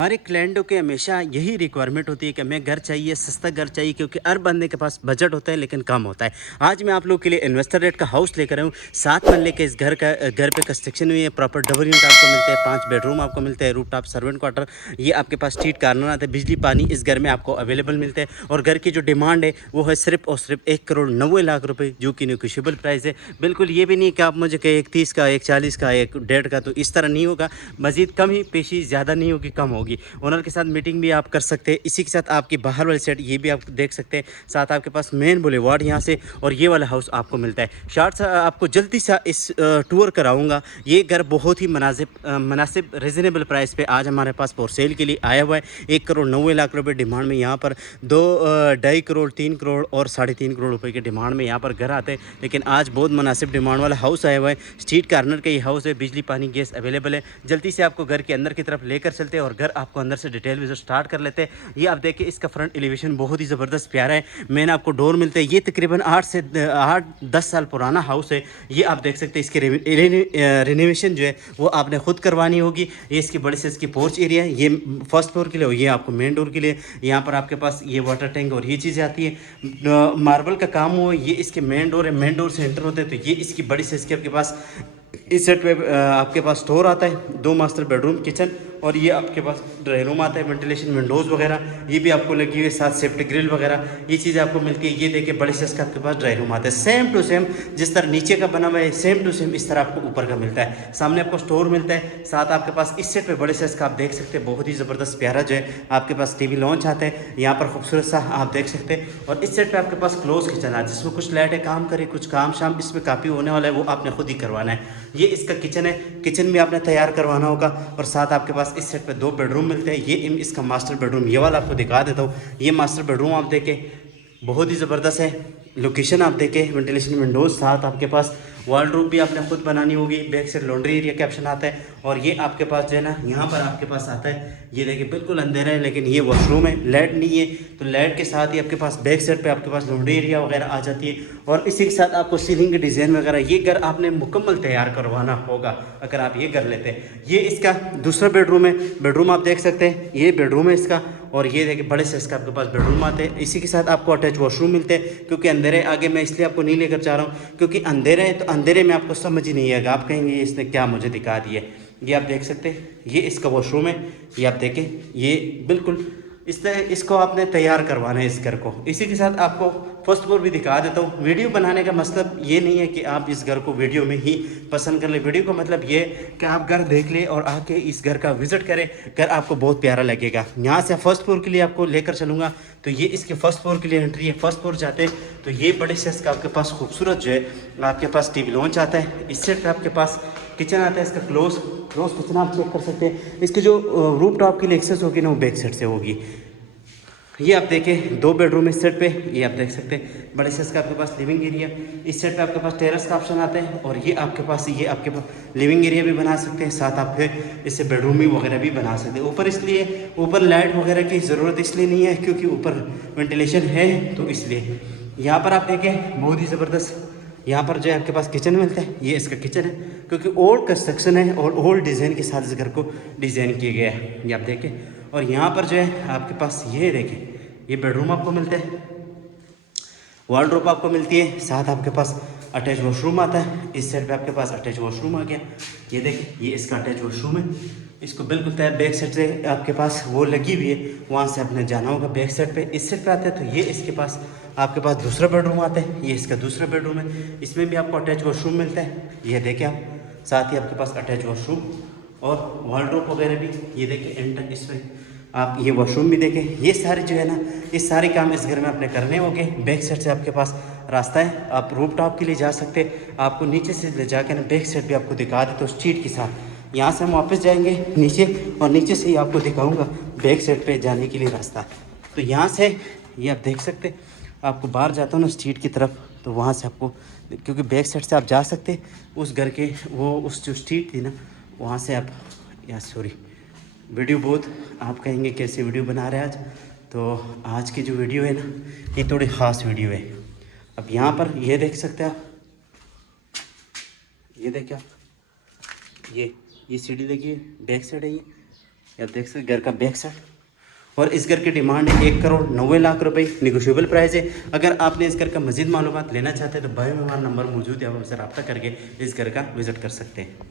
हमारे क्लाइंटों के हमेशा यही रिक्वायरमेंट होती है कि हमें घर चाहिए, सस्ता घर चाहिए, क्योंकि हर बंदे के पास बजट होता है लेकिन कम होता है। आज मैं आप लोगों के लिए इन्वेस्टर रेट का हाउस लेकर आया हूँ। 7 मरले के इस घर पे कंस्ट्रक्शन हुई है। प्रॉपर डबल यूनिट आपको मिलते हैं, 5 बेडरूम आपको मिलते हैं, रूफ टॉप सर्वेंट क्वार्टर, ये आपके पास स्ट्रीट कार्नर आता है, बिजली पानी इस घर में आपको अवेलेबल मिलते हैं। और घर की जो डिमांड है वो है सिर्फ और सिर्फ 1,90,00,000 रुपये, जो कि नेगोशिएबल प्राइस है। बिल्कुल ये भी नहीं कि आप मुझे कहें 1,30 का, 1,40 का, 1,50 का, तो इस तरह नहीं होगा। मजीद कम ही पेशी, ज़्यादा नहीं होगी, कम होगी। ओनर के साथ मीटिंग भी आप कर सकते हैं। इसी के साथ आपकी बाहर वाली साइड ये भी आप देख सकते हैं। साथ आपके पास मेन बुलेवार्ड यहाँ से और ये वाला हाउस आपको मिलता है। शार्ट सा आपको जल्दी सा इस टूर कराऊंगा। ये घर बहुत ही मुनासिब रिजनेबल प्राइस पे आज हमारे पास फॉर सेल के लिए आया हुआ है। 1,90,00,000 रुपये डिमांड में यहाँ पर 2.5 करोड़, 3 करोड़ और 3.5 करोड़ रुपये की डिमांड में यहाँ पर घर आते हैं। लेकिन आज बहुत मुनासिब डिमांड वाला हाउस आया हुआ है। स्ट्रीट कार्नर का ये हाउस है, बिजली पानी गैस अवेलेबल है। जल्दी से आपको घर के अंदर की तरफ लेकर चलते हैं और घर आपको अंदर से डिटेल विजिट स्टार्ट कर लेते हैं। ये आप देखिए, इसका फ्रंट एलिवेशन बहुत ही ज़बरदस्त प्यारा है। मैंने आपको डोर मिलते हैं। ये तकरीबन 8 साल पुराना हाउस है। ये आप देख सकते हैं। इसके रिनोवेशन जो है वो आपने खुद करवानी होगी। ये इसकी बड़ी से इसकी पोर्च एरिया है, ये फर्स्ट फ्लोर के लिए, और ये आपको मेन डोर के लिए। यहाँ पर आपके पास ये वाटर टैंक और ये चीज़ें आती है। मार्बल का काम हो, ये इसके मेन डोर है। मेन डोर से एंटर होते हैं तो ये इसकी बड़ी से इसके आपके पास इस सेट पे आपके पास स्टोर आता है, 2 मास्टर बेडरूम, किचन, और ये आपके पास ड्राई रूम आता है, वेंटिलेशन विंडोज़ वगैरह ये भी आपको लगी हुई है, साथ सेफ्टी ग्रिल वगैरह ये चीज़ें आपको मिलती है। ये देखिए बड़े साइज का आपके पास ड्राई रूम आता है, सेम टू सेम जिस तरह नीचे का बना हुआ है, सेम टू सेम इस तरह आपको ऊपर का मिलता है। सामने आपको स्टोर मिलता है। साथ आपके पास इस सेट पे बड़े साइज का आप देख सकते हैं, बहुत ही ज़बरदस्त प्यारा जो है आपके पास टीवी लॉन्च आता है। यहाँ पर खूबसूरत सा आप देख सकते हैं। और इस सेट पे आपके पास क्लोज किचन आता है, जिसमें कुछ लाइटें काम करे, कुछ काम शाम इसमें काफ़ी होने वाला है, वो आपने खुद ही करवाना है। ये इसका किचन है, किचन भी आपने तैयार करवाना होगा। और साथ आपके पास इस सेट पे 2 बेडरूम मिलते हैं। ये इसका मास्टर बेडरूम, ये वाला आपको दिखा देता हूँ। ये मास्टर बेडरूम आप देखें, बहुत ही ज़बरदस्त है। लोकेशन आप देखें, वेंटिलेशन विंडोज, साथ आपके पास वार्डरोब भी आपने खुद बनानी होगी। बैक साइड लॉन्ड्री एरिया का ऑप्शन आता है। और ये आपके पास जो है ना, यहाँ पर आपके पास आता है, ये देखिए बिल्कुल अंधेरा है लेकिन ये वॉशरूम है, लाइट नहीं है, तो लाइट के साथ ही आपके पास बैक साइड पे आपके पास लॉन्ड्री एरिया वगैरह आ जाती है। और इसी के साथ आपको सीलिंग के डिज़ाइन वगैरह, ये घर आपने मुकम्मल तैयार करवाना होगा अगर आप ये घर लेते हैं। ये इसका दूसरा बेडरूम है। बेडरूम आप देख सकते हैं, ये बेडरूम है इसका। और ये देखिए बड़े से इसका आपके पास बेडरूम आते हैं। इसी के साथ आपको अटैच वॉशरूम मिलते हैं। क्योंकि अंधेरे आगे मैं इसलिए आपको नहीं लेकर जा रहा हूँ, क्योंकि अंधेरे है तो अंधेरे में आपको समझ ही नहीं आएगा, आप कहेंगे ये इसने क्या मुझे दिखा दिया। ये आप देख सकते हैं, ये इसका वॉशरूम है। ये आप देखें, ये बिल्कुल इस तरह इसको आपने तैयार करवाना है इस घर को। इसी के साथ आपको फर्स्ट फ्लोर भी दिखा देता हूँ। वीडियो बनाने का मतलब ये नहीं है कि आप इस घर को वीडियो में ही पसंद कर ले। वीडियो का मतलब ये कि आप घर देख ले और आके इस घर का विजिट करें। घर आपको बहुत प्यारा लगेगा। यहाँ से फर्स्ट फ्लोर के लिए आपको लेकर चलूँगा। तो ये इसके फर्स्ट फ्लोर के लिए एंट्री है। फर्स्ट फ्लोर जाते हैं तो ये बड़े साइज का आपके पास खूबसूरत जो है आपके पास टीवी लॉन्च आता है। इस सेट पर आपके पास किचन आता है, इसका क्लोज किचन आप चेक कर सकते हैं। इसकी जो रूफ टॉप के लिए एक्सेस होगी ना, वो बैक साइड से होगी। ये आप देखें 2 बेडरूम इस सेट पे, ये आप देख सकते हैं बड़े साइज का आपके पास लिविंग एरिया। इस सेट पे आपके पास टेरेस का ऑप्शन आता है। और ये आपके पास लिविंग एरिया भी बना सकते हैं, साथ आप इससे बेडरूम भी वगैरह भी बना सकते हैं। ऊपर इसलिए ऊपर लाइट वगैरह की ज़रूरत इसलिए नहीं है क्योंकि ऊपर वेंटिलेशन है, तो इसलिए यहाँ पर आप देखें बहुत ही ज़बरदस्त यहाँ पर जो है आपके पास किचन मिलता है। ये इसका किचन है, क्योंकि ओल्ड कंस्ट्रक्शन है और ओल्ड डिज़ाइन के साथ इस घर को डिज़ाइन किया गया है, ये आप देखें। और यहाँ पर जो है आपके पास ये देखें, ये बेडरूम आपको मिलता है, वार्डरोब आपको मिलती है, साथ आपके पास अटैच वॉशरूम आता है। इस साइड पे आपके पास अटैच वॉशरूम आ गया। ये देखिए, ये इसका अटैच वॉशरूम है। इसको बिल्कुल तैयार बैक साइड से आपके पास वो लगी हुई है, वहाँ से आपने जाना होगा बैक साइड पे। इस साइड पे आते हैं तो ये इसके पास आपके पास दूसरा बेडरूम आता है। ये इसका दूसरा बेडरूम है, इसमें भी आपको अटैच वॉशरूम मिलता है। ये देखिए आप, साथ ही आपके पास अटैच वॉशरूम और वार्डरोब वगैरह भी। ये देखिए एंटर, इसमें आप ये वॉशरूम भी देखें। ये सारे जो है ना, ये सारे काम इस घर में अपने करने होंगे। बैक साइड से आपके पास रास्ता है, आप रूफ टॉप के लिए जा सकते हैं। आपको नीचे से ले जाके ना बैक साइड भी आपको दिखा देते तो स्ट्रीट के साथ। यहाँ से हम वापस जाएंगे नीचे और नीचे से ही आपको दिखाऊंगा बैक साइड पे जाने के लिए रास्ता। तो यहाँ से ये आप देख सकते हैं, आपको बाहर जाता हूँ ना स्ट्रीट की तरफ, तो वहाँ से आपको, क्योंकि बैक साइड से आप जा सकते उस घर के, वो उस जो स्ट्रीट थी ना, वहाँ से आप, या सॉरी वीडियो बहुत, आप कहेंगे कैसे वीडियो बना रहे हैं आज। तो आज की जो वीडियो है ना, ये थोड़ी ख़ास वीडियो है। अब यहाँ पर ये देख सकते हैं आप, ये देखिए आप, ये सीढ़ी देखिए, बैक साइड है ये। आप देख सकते घर का बैक साइड। और इस घर की डिमांड है 1,90,00,000 रुपए, निगोशिएबल प्राइस है। अगर आपने इस घर का मज़ीद मालूमात लेना चाहते हैं तो बायो में हमारा नंबर मौजूद है, आप हमसे रब्ता करके इस घर का विज़िट कर सकते हैं।